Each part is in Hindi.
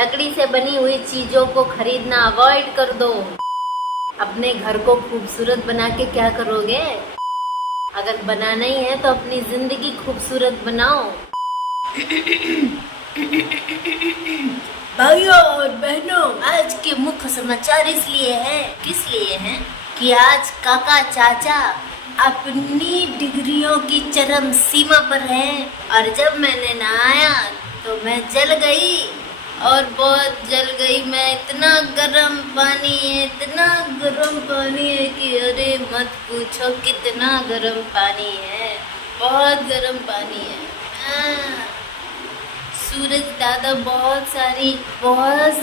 लकड़ी से बनी हुई चीजों को खरीदना अवॉइड कर दो। अपने घर को खूबसूरत बना के क्या करोगे? अगर बनाना ही है तो अपनी जिंदगी खूबसूरत बनाओ। भाइयों और बहनों, आज के मुख्य समाचार इसलिए हैं, किस लिए हैं कि आज काका चाचा अपनी डिग्रियों की चरम सीमा पर हैं और जब मैंने नहाया तो मैं जल गई और बहुत जल गई। मैं इतना गर्म पानी है, इतना गर्म पानी है कि अरे मत पूछो कितना गर्म पानी है, बहुत गर्म पानी है। सूरज दादा बहुत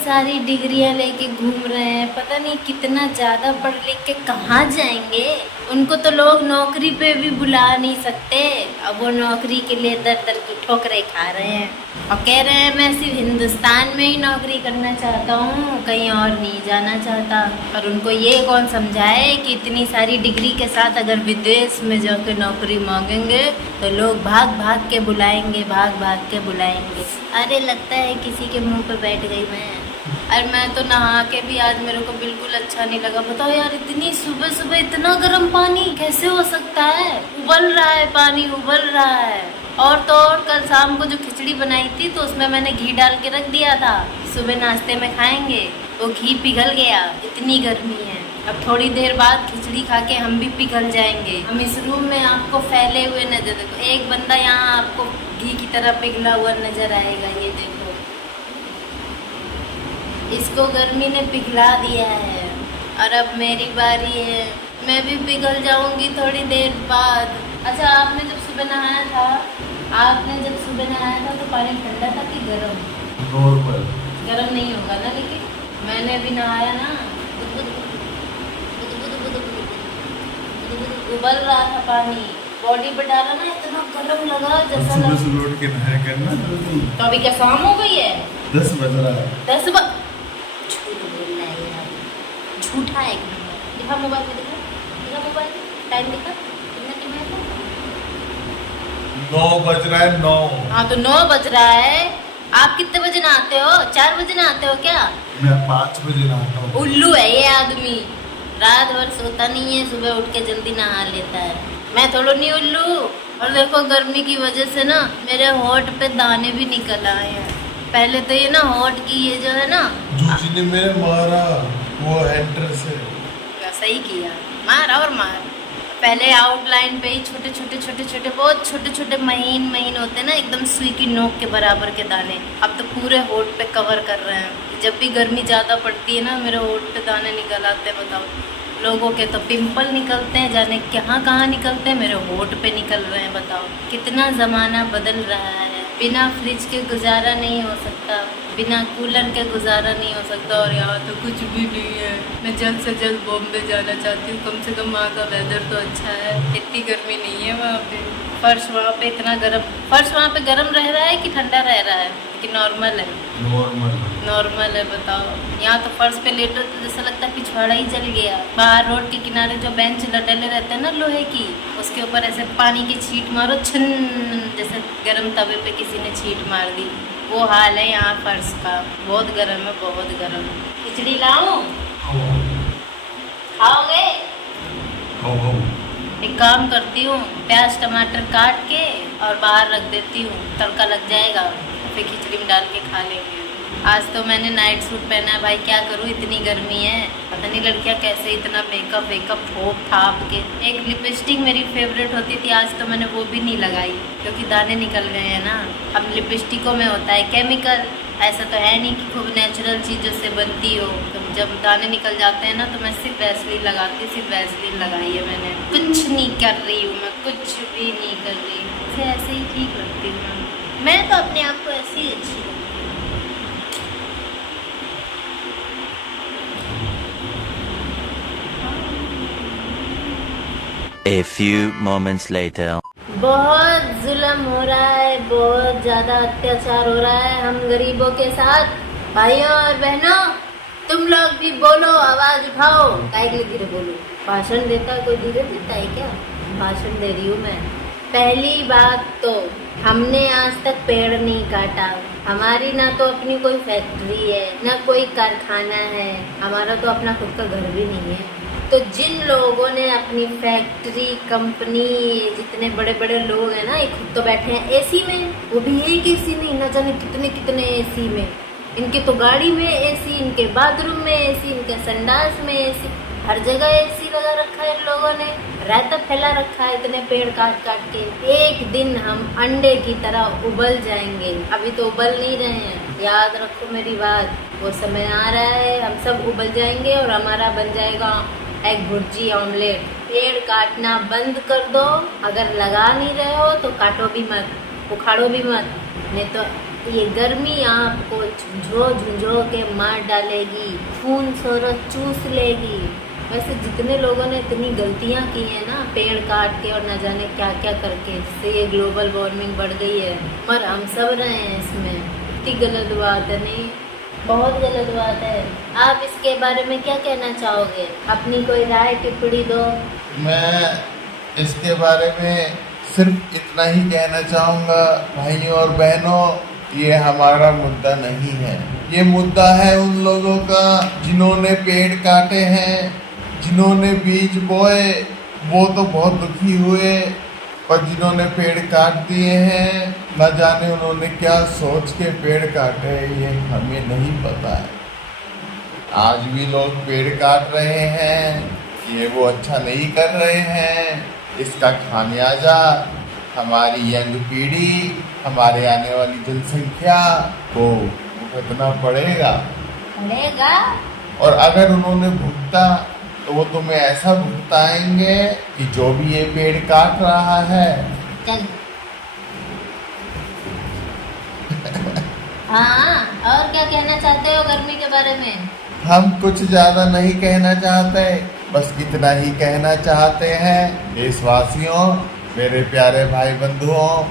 सारी डिग्रियां लेके घूम रहे हैं, पता नहीं कितना ज़्यादा पढ़ लिख के कहाँ जाएंगे। उनको तो लोग नौकरी पे भी बुला नहीं सकते, अब वो नौकरी के लिए दर दर की ठोकरें खा रहे हैं और कह रहे हैं मैं सिर्फ हिंदुस्तान में ही नौकरी करना चाहता हूँ, कहीं और नहीं जाना चाहता। और उनको ये कौन समझाए कि इतनी सारी डिग्री के साथ अगर विदेश में जाकर नौकरी मांगेंगे तो लोग भाग भाग के बुलाएंगे। अरे लगता है किसी के मुंह पे बैठ गई मैं। और मैं तो नहा के भी आज मेरे को बिल्कुल अच्छा नहीं लगा। बताओ यार, इतनी सुबह सुबह इतना गर्म पानी कैसे हो सकता है? उबल रहा है पानी, उबल रहा है। और तो और कल शाम को जो खिचड़ी बनाई थी तो उसमें मैंने घी डाल के रख दिया था, सुबह नाश्ते में खाएंगे। वो घी पिघल गया, इतनी गर्मी है। अब थोड़ी देर बाद खिचड़ी खा के हम भी पिघल जाएंगे। हम इस रूम में आपको फैले हुए नजर, देखो एक बंदा यहाँ आपको घी की तरह पिघला हुआ नजर आएगा। ये देखो, इसको गर्मी ने पिघला दिया है और अब मेरी बारी है, मैं भी पिघल जाऊंगी थोड़ी देर बाद। अच्छा, आपने जब सुबह नहाया था तो पानी ठंडा था कि गर्म? नॉर्मल। गर्म नहीं होगा ना, लेकिन मैंने भी नहाया ना, उबल रहा था पानी, बॉडी पे डाला ना, इतना गर्म लगा जैसा सुबह उठ के नहाया करना। तो अभी क्या शाम हो गई है? 10 बज रहा है। 10 बज, झूठ बोल रहा है यार, झूठा है एक नंबर। दिखा मोबाइल में, दिखा मोबाइल में टाइम, दिखा कितना टाइम है? 9 बज रहा है, 9। हाँ तो 9 बज रहा है। आप कितने बजे नहाते हो? 4 बजे नहाते हो क्या? मैं 5 बजे नहाता हूँ। उल्लू है ये आदमी, रात भर सोता नहीं है, सुबह उठ के जल्दी नहा लेता है। मैं थोड़ा नहीं उल्लू। और देखो गर्मी की वजह से ना मेरे होठ पे दाने भी निकल आए हैं। पहले तो ये ना होठ की ये जो है ना, जूजी ने मेरे मारा वो एंटर से। सही किया, मार और मार। पहले आउटलाइन पे ही छोटे बहुत छोटे महीन होते ना, एकदम सुई की नोक के बराबर के दाने। अब तो पूरे होठ पे कवर कर रहे हैं। जब भी गर्मी ज़्यादा पड़ती है ना, मेरे होठ पे दाने निकल आते हैं। बताओ, लोगों के तो पिंपल निकलते हैं, जाने कहाँ निकलते हैं, मेरे होठ पे निकल रहे हैं। बताओ कितना ज़माना बदल रहा है। बिना फ्रिज के गुजारा नहीं हो सकता, बिना कूलर के गुजारा नहीं हो सकता। और यहाँ तो कुछ भी नहीं है। मैं जल्द से जल्द बॉम्बे जाना चाहती हूँ, कम से कम वहाँ का वेदर तो अच्छा है, इतनी गर्मी नहीं है वहाँ पे। फर्श वहाँ पे इतना गर्म, फर्श वहाँ पे गर्म रह रहा है कि ठंडा रह रहा है कि नॉर्मल है? नॉर्मल है। बताओ, यहाँ तो फर्श पे लेटो तो जैसा लगता है पिछवाड़ा ही जल गया। बाहर रोड के किनारे जो बेंच डले रहते हैं ना लोहे की, उसके ऊपर ऐसे पानी की छींट मारो, छन जैसे गर्म तवे पे किसी ने छींट मार दी, वो हाल है यहाँ फर्श का। बहुत गर्म है, बहुत गर्म। खिचड़ी लाऊं? खाओगे? एक काम करती हूँ, प्याज टमाटर काट के और बाहर रख देती हूँ, तड़का लग जाएगा, फिर खिचड़ी में डाल के खा लेंगे। आज तो मैंने नाइट सूट पहना है भाई, क्या करूँ, इतनी गर्मी है। पता नहीं लड़कियाँ कैसे इतना मेकअप ठोक ठाप के। एक लिपस्टिक मेरी फेवरेट होती थी, आज तो मैंने वो भी नहीं लगाई क्योंकि दाने निकल गए हैं ना। अब लिपस्टिकों में होता है केमिकल, ऐसा तो है नहीं कि खूब नेचुरल चीज़ों से बनती हो। तो जब दाने निकल जाते हैं ना तो मैं सिर्फ वैसलीन लगाती, सिर्फ वैसलीन लगाई है मैंने। कुछ नहीं कर रही हूँ मैं, कुछ भी नहीं कर रही हूँ, मुझे ऐसे ही ठीक लगती हूँ मैं तो अपने आप को ऐसे ही अच्छी। A few moments later. बहुत जुल्म हो रहा है, बहुत ज्यादा अत्याचार हो रहा है हम गरीबों के साथ। भाइयों और बहनों, तुम लोग भी बोलो, आवाज उठाओ। काय के लिए धीरे बोलो? भाषण देता कोई धीरे देता है क्या? भाषण दे रही हूँ मैं। पहली बात तो हमने आज तक पेड़ नहीं काटा। हमारी ना तो अपनी कोई फैक्ट्री है, ना कोई कारखाना है, हमारा तो अपना खुद का घर भी नहीं है। तो जिन लोगों ने अपनी फैक्ट्री, कंपनी, जितने बड़े बड़े लोग हैं ना, ये खुद तो बैठे हैं एसी में, वो भी एक एसी में, न जाने कितने कितने एसी में। इनके तो गाड़ी में एसी, इनके बाथरूम में एसी, इनके संडास में एसी, हर जगह एसी लगा रखा है इन लोगों ने, रायता फैला रखा है इतने पेड़ काट काट के। एक दिन हम अंडे की तरह उबल जाएंगे, अभी तो उबल नहीं रहे हैं, याद रखो मेरी बात। वो समय आ रहा है, हम सब उबल जाएंगे और हमारा बन जाएगा एग भुर्जी ऑमलेट। पेड़ काटना बंद कर दो, अगर लगा नहीं रहे हो तो काटो भी मत, उखाड़ो भी मत, नहीं तो ये गर्मी आपको झुंझो के मार डालेगी, खून सोरो चूस लेगी। वैसे जितने लोगों ने इतनी गलतियां की हैं ना, पेड़ काट के और न जाने क्या क्या करके, जिससे ये ग्लोबल वार्मिंग बढ़ गई है, और हम सब रहे हैं इसमें। इतनी गलत बात है, नहीं बहुत गलत बात है। आप इसके बारे में क्या कहना चाहोगे? अपनी कोई राय टिप्पणी दो। मैं इसके बारे में सिर्फ इतना ही कहना चाहूँगा, भाइयों और बहनों, ये हमारा मुद्दा नहीं है। ये मुद्दा है उन लोगों का जिन्होंने पेड़ काटे हैं, जिन्होंने बीज बोए, वो तो बहुत दुखी हुए, पर जिन्होंने पेड़ काट दिए हैं, न जाने उन्होंने क्या सोच के पेड़ काटे, ये हमें नहीं पता है। आज भी लोग पेड़ काट रहे हैं, ये वो अच्छा नहीं कर रहे हैं। इसका खामियाजा हमारी यंग पीढ़ी, हमारे आने वाली जनसंख्या को भुगतना पड़ेगा। और अगर उन्होंने भुगता तो वो तुम्हें ऐसा भुगताएंगे कि जो भी ये पेड़ काट रहा है। हाँ, और क्या कहना चाहते हो गर्मी के बारे में? हम कुछ ज्यादा नहीं कहना चाहते, बस इतना ही कहना चाहते हैं देशवासियों, मेरे प्यारे भाई बंधुओं,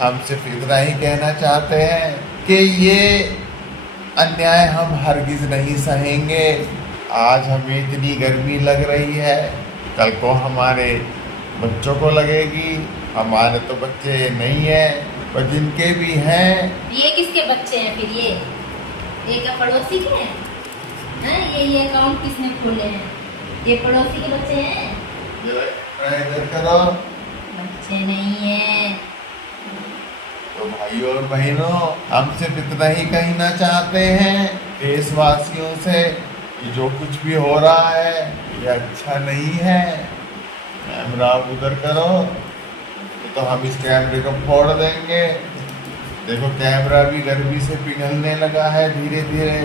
हम सिर्फ इतना ही कहना चाहते हैं कि ये अन्याय हम हरगिज नहीं सहेंगे। आज हमें इतनी गर्मी लग रही है, कल को हमारे बच्चों को लगेगी। हमारे तो बच्चे नहीं हैं, पर जिनके भी हैं। ये किसके बच्चे हैं फिर? ये क्या पड़ोसी के हैं? ये अकाउंट किसने खोले हैं? ये पड़ोसी के बच्चे हैं? इधर करो, बच्चे नहीं है। तो भाइयों और बहनों, हम सिर्फ इतना ही कहना चाहते हैं देशवासियों से कि जो कुछ भी हो रहा है ये अच्छा नहीं है। कैमरा उधर करो, तो हम इस कैमरे को फोड़ देंगे। देखो कैमरा भी गर्मी से पिघलने लगा है धीरे धीरे।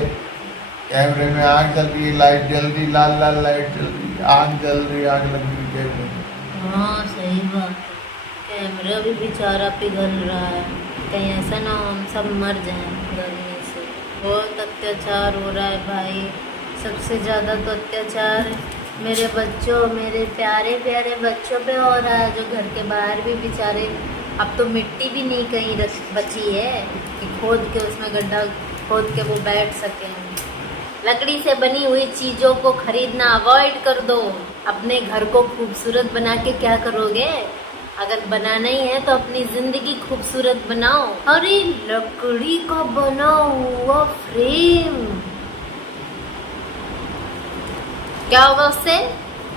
कैमरे में आग जल रही, लाइट जल रही, लाल लाल लाइट जल रही, आग जल रही, आग लग रही कैमरे में। हाँ सही बात, कैमरा भी बेचारा पिघल रहा है। कहीं ऐसा ना हम सब मर जाएं गर्मी से। बहुत अत्याचार हो रहा है भाई, सबसे ज़्यादा तो अत्याचार मेरे बच्चों, मेरे प्यारे प्यारे बच्चों पे हो रहा है, जो घर के बाहर भी बेचारे, अब तो मिट्टी भी नहीं कहीं बची है कि खोद के उसमें गड्ढा खोद के वो बैठ सकें। लकड़ी से बनी हुई चीज़ों को खरीदना अवॉइड कर दो। अपने घर को खूबसूरत बना के क्या करोगे? अगर बनाना ही है तो अपनी जिंदगी खूबसूरत बनाओ। अरे लकड़ी का बना हुआ फ्रेम, क्या होगा उससे?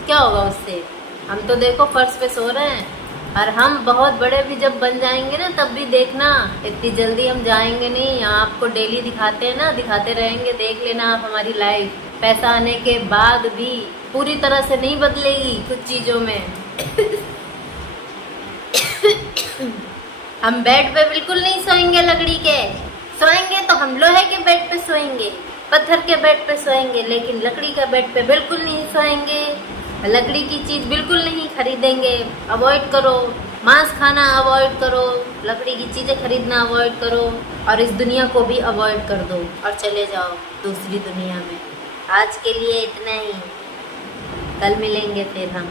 क्या होगा उससे? हम तो देखो फर्श पे सो रहे हैं, और हम बहुत बड़े भी जब बन जाएंगे ना, तब भी देखना इतनी जल्दी हम जाएंगे नहीं। आपको डेली दिखाते हैं ना, दिखाते रहेंगे, देख लेना आप हमारी लाइफ। पैसा आने के बाद भी पूरी तरह से नहीं बदलेगी कुछ चीज़ों में। हम बेड पे बिल्कुल नहीं सोएंगे लकड़ी के, सोएंगे तो हम लोहे के बेड पे सोएंगे, पत्थर के बेड पे सोएंगे, लेकिन लकड़ी का बेड पे बिल्कुल नहीं सोएंगे। लकड़ी की चीज़ बिल्कुल नहीं खरीदेंगे, अवॉइड करो। मांस खाना अवॉइड करो, लकड़ी की चीज़ें खरीदना अवॉइड करो, और इस दुनिया को भी अवॉइड कर दो और चले जाओ दूसरी दुनिया में। आज के लिए इतना ही, कल मिलेंगे फिर हम।